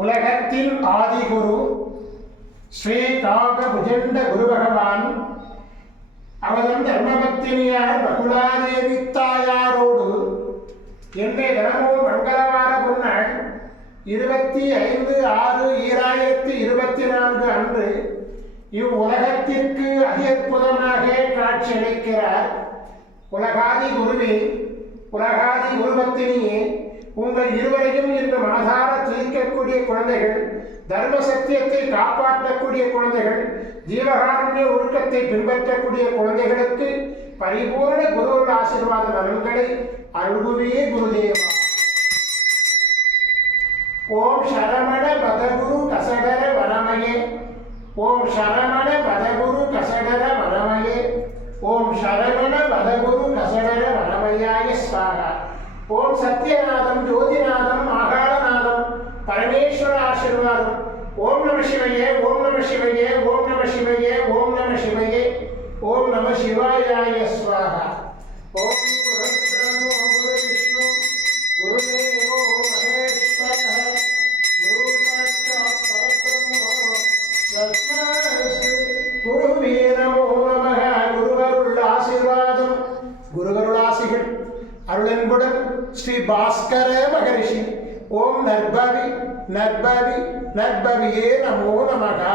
உலகத்தின் ஆதிகுரு ஸ்ரீ காகபுஜண்ட குரு பகவான் அவதன் தர்மபத்தினியார் பகுலாதேவி தாயாரோடு இன்றைய தினமும் மங்களவார பொன்னாள் 25/6/2024 அன்று இவ்வுலகத்திற்கு அற்புதமாக காட்சியளிக்கிறார். உலகாதி குருவே, உலகாதி குருபத்தினியே, உங்கள் இருவரையும் இன்று மனதார துதிக்கக்கூடிய குழந்தைகள், தர்ம சத்தியத்தை காப்பாற்றக்கூடிய குழந்தைகள், ஜீவகாருண்ய ஒழுக்கத்தை பின்பற்றக்கூடிய குழந்தைகளுக்கு பரிபூர்ண குருவோட ஆசீர்வாத நலன்களை அருள்குவே குருதேவா. ஓம் சரமண பதகுரு கசடர வனமயே, ஓம் சரமண பதகுரு கசடர வனமயே, ஓம் சரமண பதகுரு கசடர வனமயாய ஸ்வாகா. ஓம் சத்யநாதம், ஜோதிநாதம், ஆகாரநாதம், பரமேஸ்வர ஆசீர்வாதம். ஓம் நம சிவையே, ஓம் நம சிவையே, ஓம் நம சிவையே, ஓம் நம சிவையே, ஓம் நம சிவாயாய ஸ்வாகா. ஓம் குரு பிரம்மோ குரு விஷ்ணு குருதேவோ மகேஸ்வரः குரு சாட்சாத் பரபிரம்மோ தஸ்மை குருவே நமோ நமः. குருவருள் ஆசீர்வாதம், குருவருள் ஆசிகள் அருளன்புடன் ஸ்ரீ பாஸ்கர மகரிஷி. ஓம் நற்பவி நற்பவி நற்பவியே நமோ நமகா.